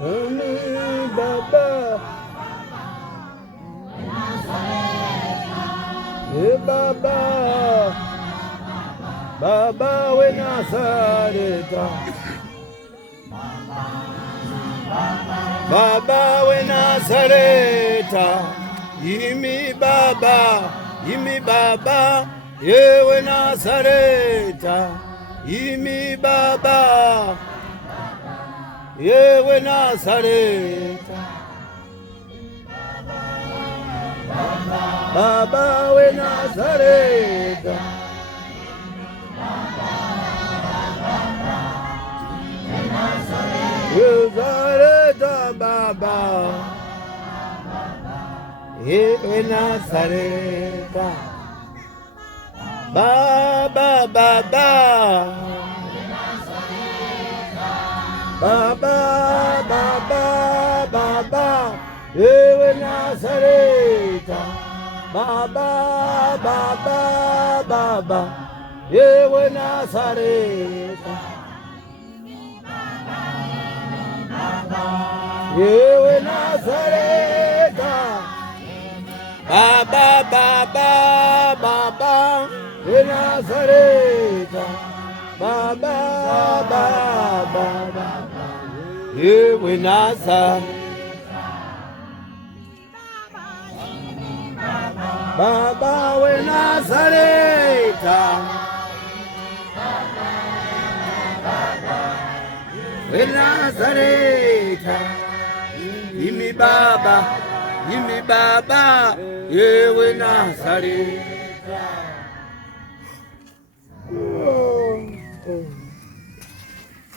Imi Baba, Baba, Baba we Nazareta, Baba we Nazareta, Imi Baba, Yewe Nazareta, Imi Baba, Yewe Nazareta, Baba we Nazareta, Nazareta Baba, Yewe Nazareta, Baba, Baba, Yewe Nazareta, Baba, Yewe Nazareta, Yewe Nazareta, Baba, Yewe Nazareta, Baba, Yewe Nazareta, Baba we Nazareta, we Nazareta, Imi Baba, Yewe Nazareta.